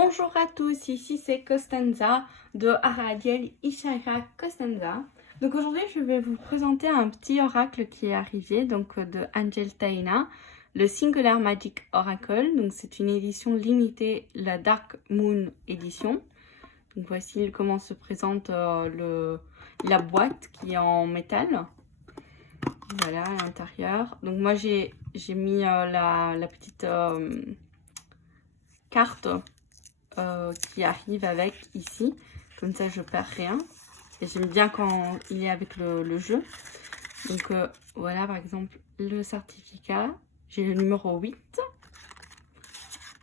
Bonjour à tous, ici c'est Costanza de Aradiel Ishaya Costanza. Donc aujourd'hui je vais vous présenter un petit oracle qui est arrivé donc de Angel Taina, le Singular Magic Oracle. Donc c'est une édition limitée, la Dark Moon édition. Donc voici comment se présente la boîte qui est en métal. Voilà à l'intérieur. Donc moi j'ai mis la petite carte qui arrive avec ici, comme ça je perds rien et j'aime bien quand il est avec le jeu. Donc voilà, par exemple le certificat, j'ai le numéro 8,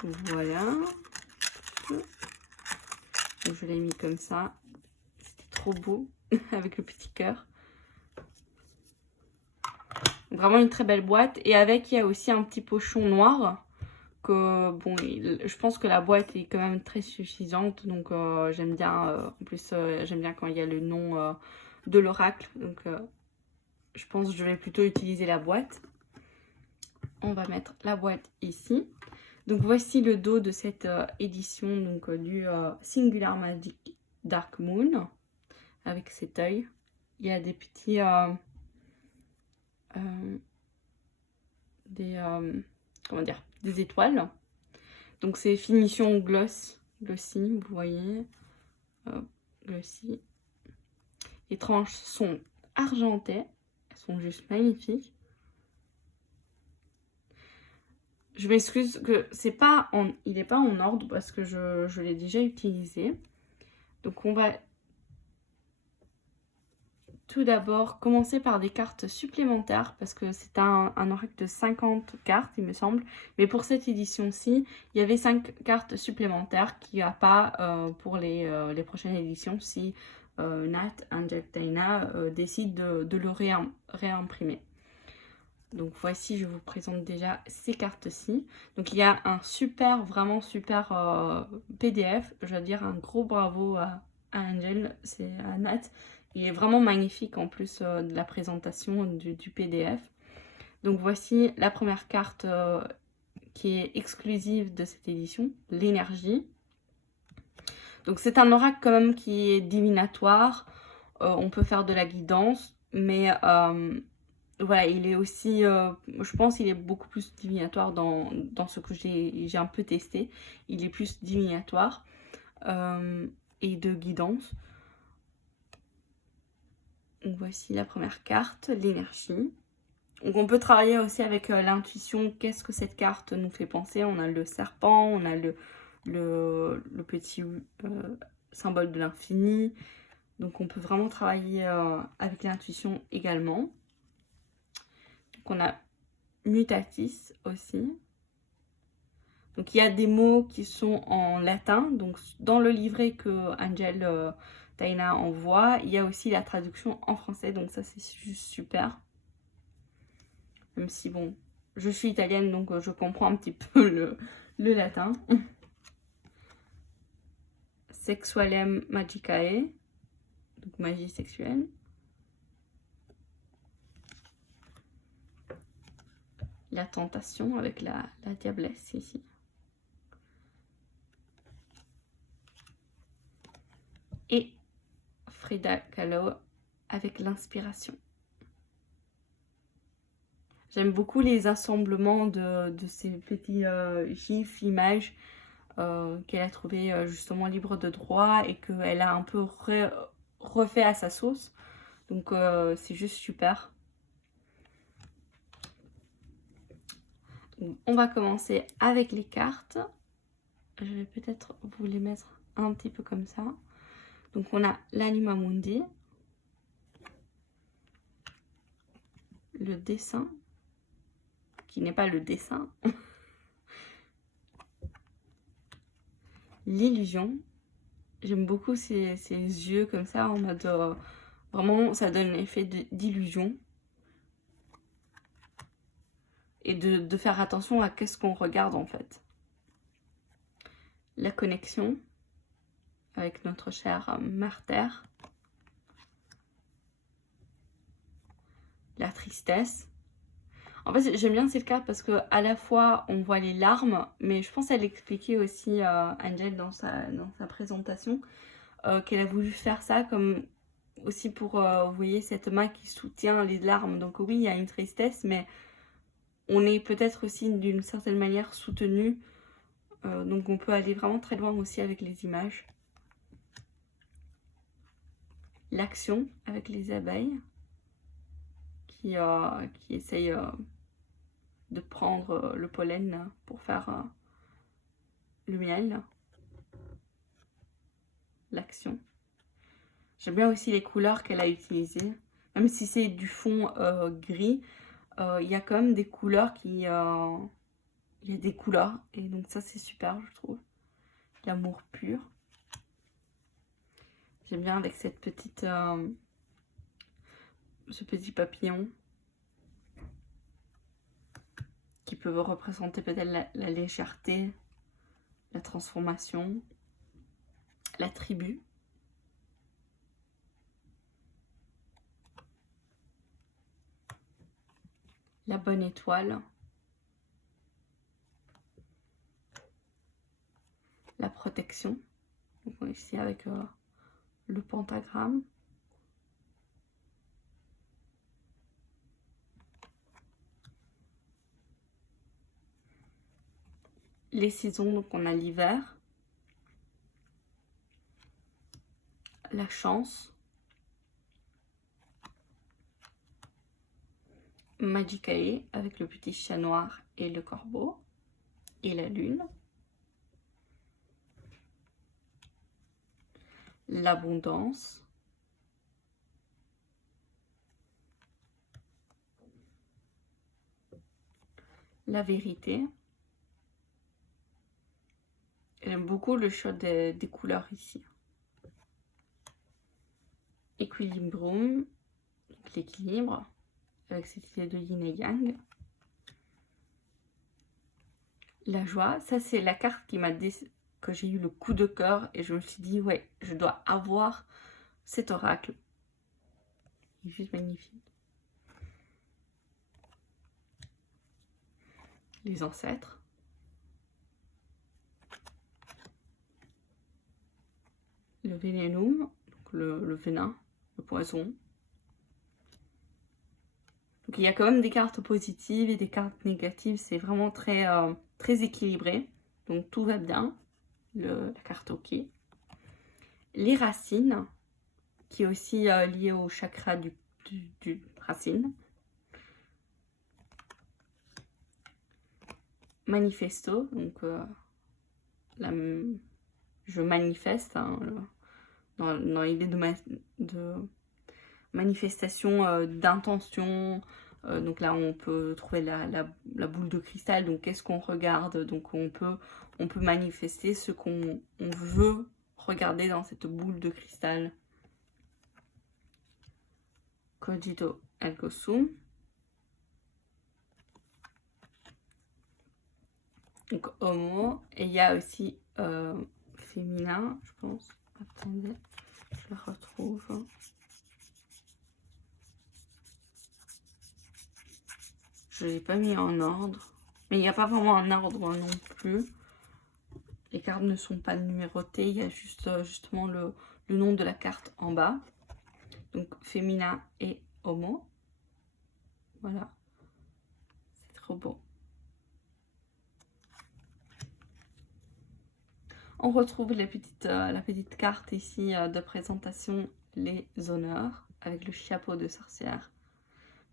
voilà, donc je l'ai mis comme ça, c'était trop beau avec le petit cœur. Vraiment une très belle boîte, et avec il y a aussi un petit pochon noir que bon, je pense que la boîte est quand même très suffisante, donc j'aime bien. En plus, j'aime bien quand il y a le nom de l'oracle, donc je pense que je vais plutôt utiliser la boîte. On va mettre la boîte ici. Donc voici le dos de cette édition donc du Singular Magic Dark Moon avec cet œil. Il y a des petits comment dire, des étoiles. Donc c'est finition glossy, vous voyez, glossy. Les tranches sont argentées, elles sont juste magnifiques. Je m'excuse que il n'est pas en ordre parce que je l'ai déjà utilisé. Donc on va tout d'abord commencer par des cartes supplémentaires parce que c'est un oracle de 50 cartes il me semble. Mais pour cette édition-ci, il y avait 5 cartes supplémentaires qu'il n'y a pas pour les prochaines éditions si Nat Angel Taina décide de le réimprimer. Donc voici, je vous présente déjà ces cartes-ci. Donc il y a un vraiment super PDF. Je veux dire un gros bravo à Angel, c'est à Nat. Il est vraiment magnifique en plus de la présentation du PDF. Donc voici la première carte qui est exclusive de cette édition, l'énergie. Donc c'est un oracle quand même qui est divinatoire. On peut faire de la guidance, mais voilà, il est aussi, je pense qu'il est beaucoup plus divinatoire dans ce que j'ai un peu testé. Il est plus divinatoire et de guidance. Donc voici la première carte, l'énergie. Donc on peut travailler aussi avec l'intuition. Qu'est-ce que cette carte nous fait penser? On a le serpent, on a le petit symbole de l'infini. Donc on peut vraiment travailler avec l'intuition également. Donc on a mutatis aussi. Donc il y a des mots qui sont en latin. Donc dans le livret que Angel Taina envoie, il y a aussi la traduction en français. Donc ça c'est juste super. Même si bon, je suis italienne donc je comprends un petit peu le latin. Sexualem Magicae, donc magie sexuelle. La tentation avec la diablesse ici. Et Frida Kahlo avec l'inspiration. J'aime beaucoup les assemblements de ces petits gifs, images qu'elle a trouvé justement libre de droit et qu'elle a un peu refait à sa sauce. Donc c'est juste super. Donc, on va commencer avec les cartes. Je vais peut-être vous les mettre un petit peu comme ça. Donc on a l'Anima Mundi, le dessin, qui n'est pas le dessin, l'illusion. J'aime beaucoup ces yeux comme ça, en mode vraiment ça donne l'effet d'illusion. Et de faire attention à qu'est-ce qu'on regarde en fait. La connexion avec notre chère Mère Terre. La tristesse. En fait, j'aime bien cette carte parce que à la fois on voit les larmes, mais je pense qu'elle expliquait aussi, Angel, dans sa présentation, qu'elle a voulu faire ça comme aussi pour, vous voyez, cette main qui soutient les larmes. Donc oui, il y a une tristesse, mais on est peut-être aussi d'une certaine manière soutenu. Donc on peut aller vraiment très loin aussi avec les images. L'action avec les abeilles qui essayent de prendre le pollen pour faire le miel. L'action. J'aime bien aussi les couleurs qu'elle a utilisées. Même si c'est du fond gris, il y a quand même des couleurs il y a des couleurs. Et donc ça, c'est super, je trouve. L'amour pur. J'aime bien avec ce petit papillon qui peut représenter peut-être la légèreté, la transformation, la tribu. La bonne étoile. La protection. Donc ici avec le pentagramme. Les saisons, donc on a l'hiver. La chance. Magicae avec le petit chat noir et le corbeau. Et la lune. L'abondance. La vérité. J'aime beaucoup le choix des couleurs ici. Equilibrium, l'équilibre, avec cette idée de yin et yang. La joie, ça c'est la carte que j'ai eu le coup de cœur et je me suis dit, ouais, je dois avoir cet oracle. Il est juste magnifique. Les ancêtres. Le vénénum, donc le venin, le poison. Donc il y a quand même des cartes positives et des cartes négatives. C'est vraiment très, très équilibré. Donc tout va bien. La carte OK. Les racines, qui est aussi lié au chakra du racine. Manifesto, donc je manifeste, hein, dans l'idée de manifestation d'intention. Donc là on peut trouver la boule de cristal, donc qu'est-ce qu'on regarde, donc on peut manifester ce qu'on veut regarder dans cette boule de cristal. Cogito ergo sum. Donc homo, et il y a aussi féminin, je pense. Attendez, je la retrouve. Je ne l'ai pas mis en ordre. Mais il n'y a pas vraiment un ordre non plus. Les cartes ne sont pas numérotées. Il y a juste justement le nom de la carte en bas. Donc féminin et homo. Voilà. C'est trop beau. On retrouve la petite carte ici de présentation, les honneurs, avec le chapeau de sorcière.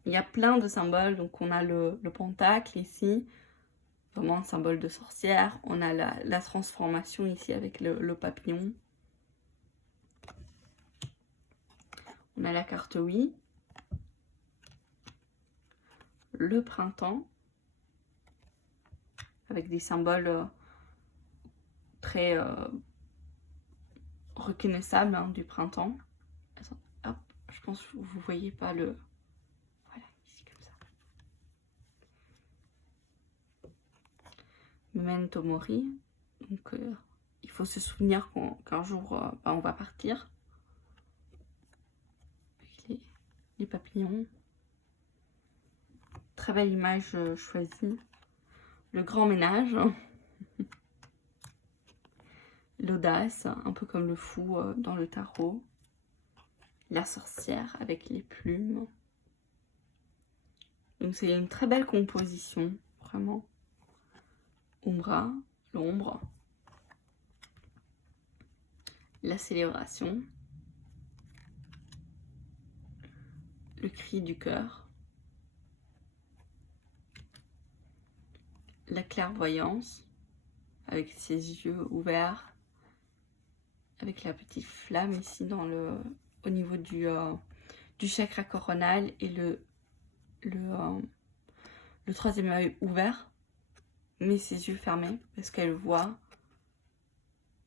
Il y a plein de symboles, donc on a le pentacle ici, vraiment un symbole de sorcière. On a la transformation ici avec le papillon. On a la carte oui. Le printemps, avec des symboles très reconnaissables hein, du printemps. Attends, hop, je pense que vous ne voyez pas le... Voilà, ici comme ça. Memento mori. Donc il faut se souvenir qu'un jour on va partir. Les papillons. très belle image choisie. Le grand ménage. L'audace, un peu comme le fou dans le tarot. La sorcière avec les plumes. Donc c'est une très belle composition, vraiment. Umbra, l'ombre. La célébration. Le cri du cœur. La clairvoyance, avec ses yeux ouverts, avec la petite flamme ici au niveau du chakra coronal et le troisième œil ouvert, mais ses yeux fermés, parce qu'elle voit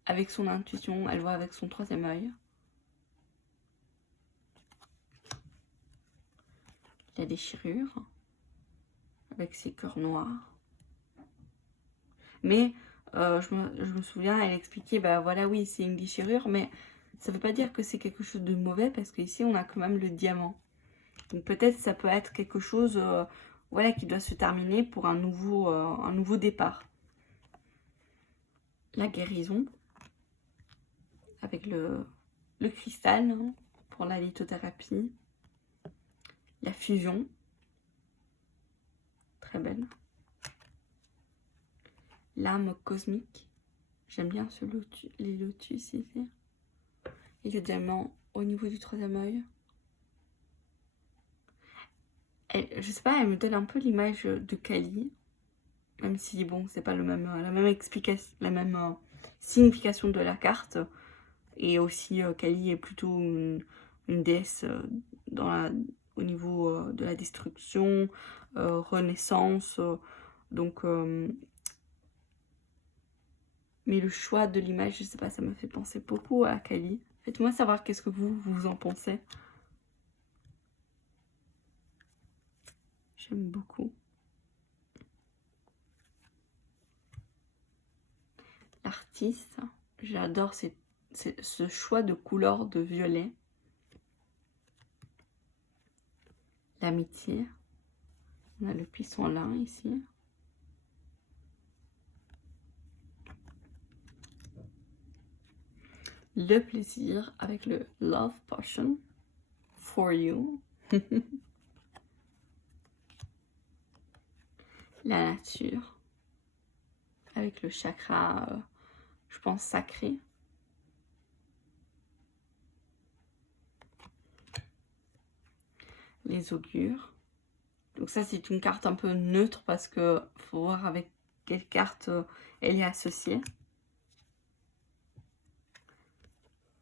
avec son intuition, elle voit avec son troisième œil. La déchirure, avec ses cœurs noirs. Mais je me souviens, elle expliquait, bah voilà, oui, c'est une déchirure, mais ça ne veut pas dire que c'est quelque chose de mauvais, parce qu'ici, on a quand même le diamant. Donc peut-être ça peut être quelque chose voilà, qui doit se terminer pour un nouveau départ. La guérison, avec le cristal hein, pour la lithothérapie. La fusion, très belle. L'âme cosmique, j'aime bien les lotus ici. Et le diamant au niveau du troisième œil. Je sais pas, elle me donne un peu l'image de Kali. Même si, bon, c'est pas la même explication, la même signification de la carte. Et aussi, Kali est plutôt une déesse au niveau de la destruction, renaissance. Donc, mais le choix de l'image, je sais pas, ça me fait penser beaucoup à Kali. Faites-moi savoir qu'est-ce que vous en pensez. J'aime beaucoup. L'artiste, j'adore ce choix de couleur de violet. L'amitié. On a le pissenlit ici. Le plaisir avec le Love Potion for you. La nature avec le chakra, je pense, sacré. Les augures. Donc ça, c'est une carte un peu neutre parce que faut voir avec quelle carte elle est associée.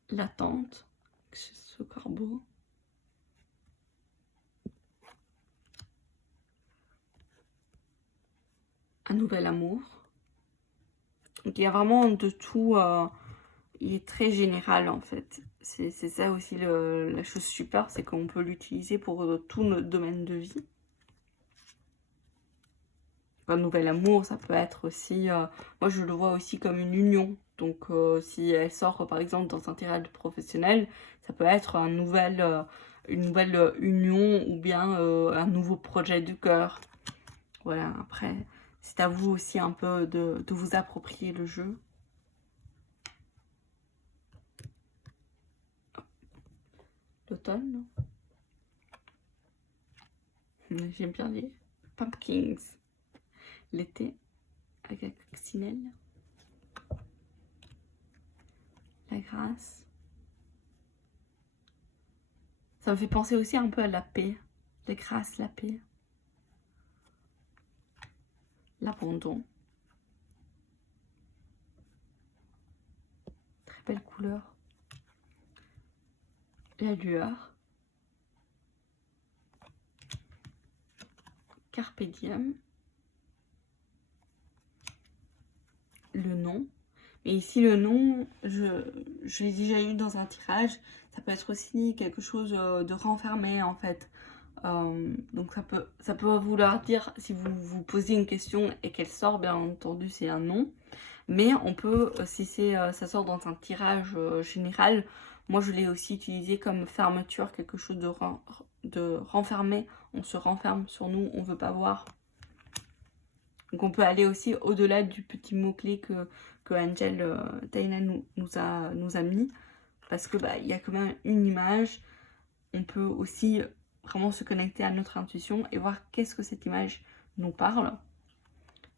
L'attente, ce corbeau. Un nouvel amour. Donc il y a vraiment de tout. Il est très général en fait. C'est ça aussi la chose super, c'est qu'on peut l'utiliser pour tout notre domaine de vie. Un nouvel amour, ça peut être aussi... moi, je le vois aussi comme une union. Donc, si elle sort, par exemple, dans un tirage professionnel, ça peut être une nouvelle union ou bien un nouveau projet du cœur. Voilà, après, c'est à vous aussi un peu de vous approprier le jeu. L'automne. J'aime bien les pumpkins. L'été, avec la coccinelle. La grâce. Ça me fait penser aussi un peu à la paix. La grâce, la paix. L'abandon. Très belle couleur. La lueur. Carpe diem. Le nom. Et ici, le nom, je l'ai déjà eu dans un tirage. Ça peut être aussi quelque chose de renfermé, en fait. Donc, ça peut vouloir dire, si vous vous posez une question et qu'elle sort, bien entendu, c'est un nom. Mais on peut, si ça sort dans un tirage général, moi, je l'ai aussi utilisé comme fermeture, quelque chose de renfermer, on se renferme sur nous, on ne veut pas voir. Donc on peut aller aussi au-delà du petit mot-clé que Angel Taina nous a mis. Parce que il y a quand même une image. On peut aussi vraiment se connecter à notre intuition et voir qu'est-ce que cette image nous parle.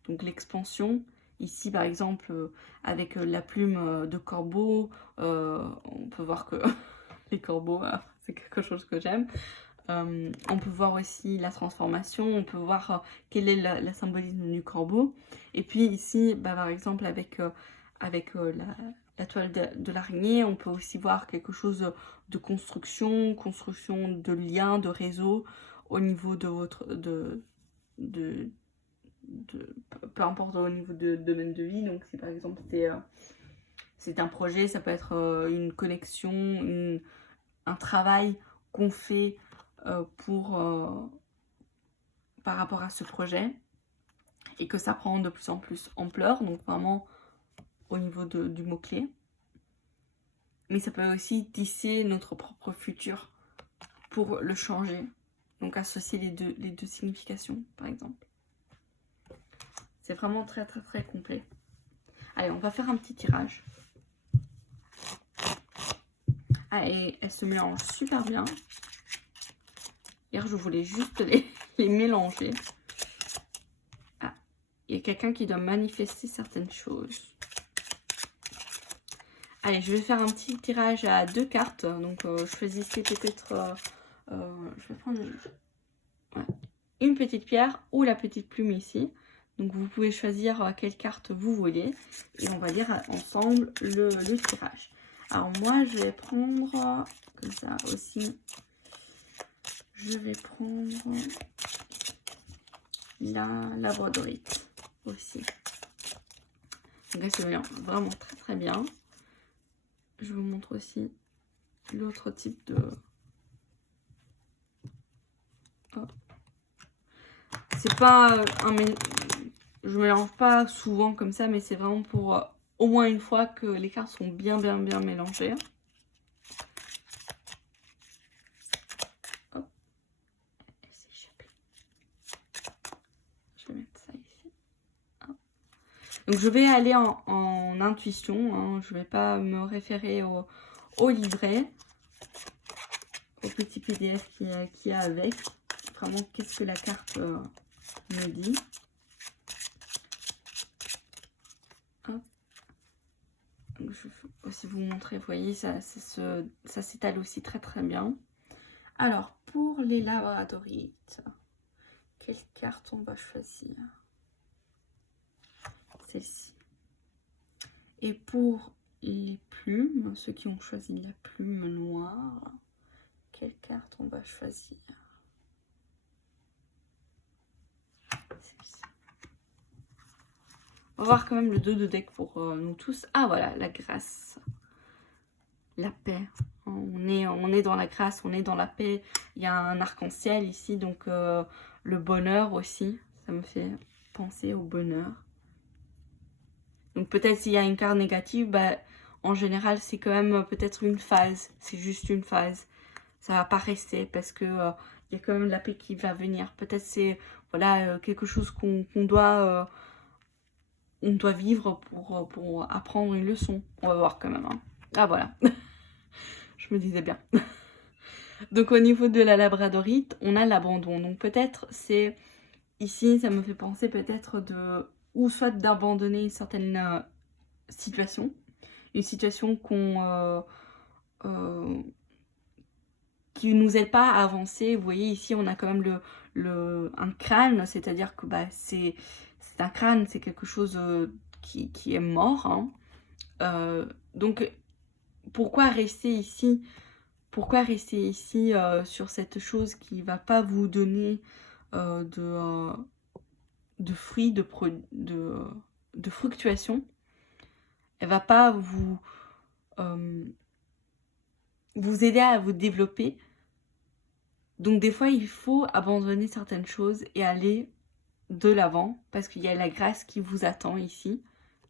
Donc l'expansion. Ici par exemple avec la plume de corbeau. On peut voir que les corbeaux, c'est quelque chose que j'aime. On peut voir aussi la transformation, on peut voir quel est la symbolisme du corbeau. Et puis ici, par exemple, avec la toile de l'araignée, on peut aussi voir quelque chose de construction de liens, de réseau au niveau de votre... peu importe au niveau de domaine de vie. Donc si par exemple c'est un projet, ça peut être une connexion, un travail qu'on fait par rapport à ce projet et que ça prend de plus en plus ampleur, donc vraiment au niveau du mot-clé. Mais ça peut aussi tisser notre propre futur pour le changer, donc associer les deux significations par exemple. C'est vraiment très très très complet. Allez, on va faire un petit tirage. Ah, et elle se mélange super bien. Hier, je voulais juste les mélanger. Ah, il y a quelqu'un qui doit manifester certaines choses. Allez, je vais faire un petit tirage à 2 cartes. Donc, choisissez peut-être... je vais prendre une petite pierre ou la petite plume ici. Donc, vous pouvez choisir quelle carte vous voulez. Et on va lire ensemble le tirage. Alors, moi, je vais prendre comme ça aussi... Je vais prendre la labradorite aussi. Donc elle se mélange vraiment très très bien. Je vous montre aussi l'autre type de... Oh. C'est pas un... Je mélange pas souvent comme ça, mais c'est vraiment pour au moins une fois que les cartes sont bien mélangées. Donc je vais aller en intuition, hein. Je ne vais pas me référer au livret, au petit PDF qu'il y a avec. Vraiment, qu'est-ce que la carte me dit. Hop. Donc, je vais aussi vous montrer, vous voyez, ça s'étale aussi très très bien. Alors, pour les labradorites, quelle carte on va choisir? Celle-ci. Et pour les plumes, ceux qui ont choisi la plume noire, quelle carte on va choisir? Celle-ci. On va voir quand même le 2 de deck pour nous tous. Ah voilà, la grâce. La paix. On est dans la grâce, on est dans la paix. Il y a un arc-en-ciel ici, donc le bonheur aussi. Ça me fait penser au bonheur. Donc peut-être s'il y a une carte négative, en général c'est quand même peut-être une phase. C'est juste une phase. Ça va pas rester parce que il y a quand même la paix qui va venir. Peut-être c'est voilà quelque chose qu'on doit vivre pour apprendre une leçon. On va voir quand même. Hein. Ah voilà. Je me disais bien. Donc au niveau de la labradorite, on a l'abandon. Donc peut-être c'est ici, ça me fait penser peut-être ou soit d'abandonner une certaine situation, une situation qui ne nous aide pas à avancer. Vous voyez ici, on a quand même un crâne, c'est-à-dire que c'est un crâne, c'est quelque chose qui est mort. Hein. Donc pourquoi rester ici? Pourquoi rester ici sur cette chose qui ne va pas vous donner de fruits, de fructuation? Elle ne va pas vous aider à vous développer. Donc des fois, il faut abandonner certaines choses et aller de l'avant parce qu'il y a la grâce qui vous attend ici.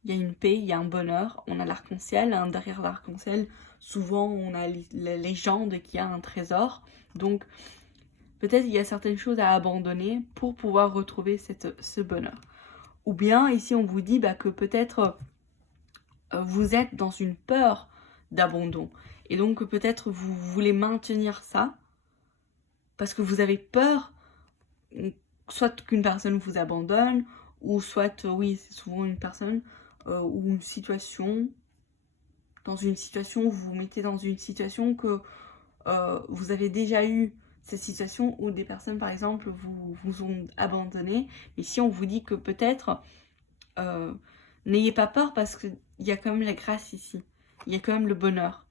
Il y a une paix, il y a un bonheur. On a l'arc-en-ciel. Hein, derrière l'arc-en-ciel, souvent, on a la légende qu'il y a un trésor. Donc, peut-être il y a certaines choses à abandonner pour pouvoir retrouver ce bonheur. Ou bien ici on vous dit que peut-être vous êtes dans une peur d'abandon. Et donc peut-être vous voulez maintenir ça parce que vous avez peur soit qu'une personne vous abandonne, ou soit, oui, c'est souvent une personne ou une situation, vous vous mettez dans une situation que vous avez déjà eu cette situation où des personnes, par exemple, vous ont abandonné. Mais si on vous dit que peut-être, n'ayez pas peur parce qu'il y a quand même la grâce ici. Il y a quand même le bonheur.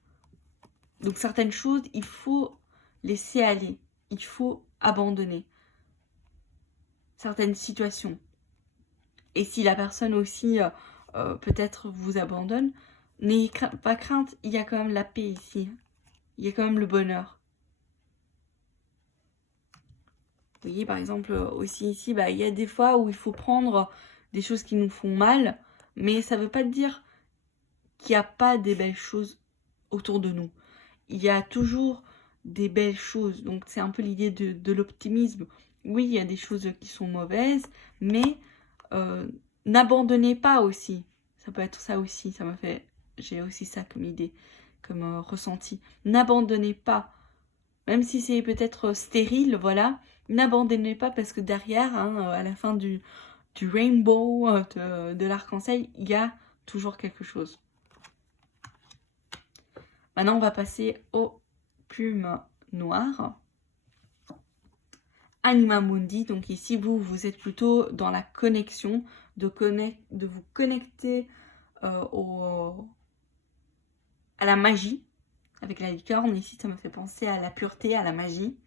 Donc certaines choses, il faut laisser aller. Il faut abandonner certaines situations. Et si la personne aussi, peut-être vous abandonne, n'ayez pas crainte, il y a quand même la paix ici. Il y a quand même le bonheur. Vous voyez, par exemple, aussi ici, il y a des fois où il faut prendre des choses qui nous font mal, mais ça ne veut pas dire qu'il n'y a pas des belles choses autour de nous. Il y a toujours des belles choses. Donc, c'est un peu l'idée de l'optimisme. Oui, il y a des choses qui sont mauvaises, mais n'abandonnez pas aussi. Ça peut être ça aussi. J'ai aussi ça comme idée, comme ressenti. N'abandonnez pas. Même si c'est peut-être stérile, voilà. N'abandonnez pas parce que derrière, à la fin du rainbow, de l'arc-en-ciel, il y a toujours quelque chose. Maintenant, on va passer aux plumes noires. Anima Mundi, donc ici, vous êtes plutôt dans la connexion, de vous connecter à la magie. Avec la licorne, ici, ça me fait penser à la pureté, à la magie.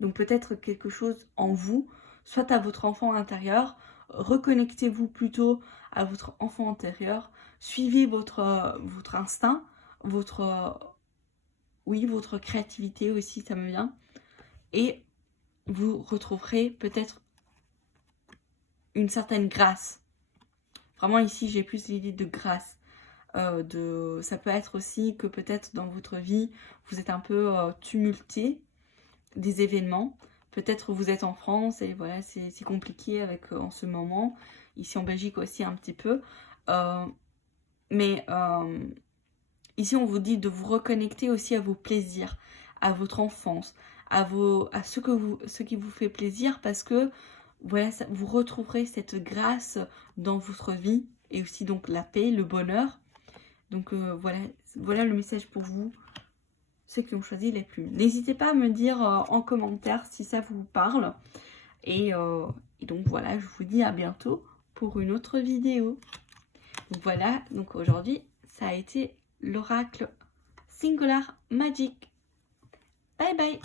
Donc peut-être quelque chose en vous, soit à votre enfant intérieur. Reconnectez-vous plutôt à votre enfant intérieur. Suivez votre instinct, votre créativité aussi, ça me vient. Et vous retrouverez peut-être une certaine grâce. Vraiment ici, j'ai plus l'idée de grâce. Ça peut être aussi que peut-être dans votre vie, vous êtes un peu tumulté des événements. Peut-être vous êtes en France et voilà, c'est compliqué avec en ce moment. Ici en Belgique aussi un petit peu. Mais ici on vous dit de vous reconnecter aussi à vos plaisirs, à votre enfance, à ce qui vous fait plaisir, parce que voilà, vous retrouverez cette grâce dans votre vie et aussi donc la paix, le bonheur. Donc voilà le message pour vous, ceux qui ont choisi les plumes. N'hésitez pas à me dire en commentaire si ça vous parle. Et donc voilà, je vous dis à bientôt pour une autre vidéo. Donc voilà, donc aujourd'hui, ça a été l'oracle Singular Magic. Bye bye!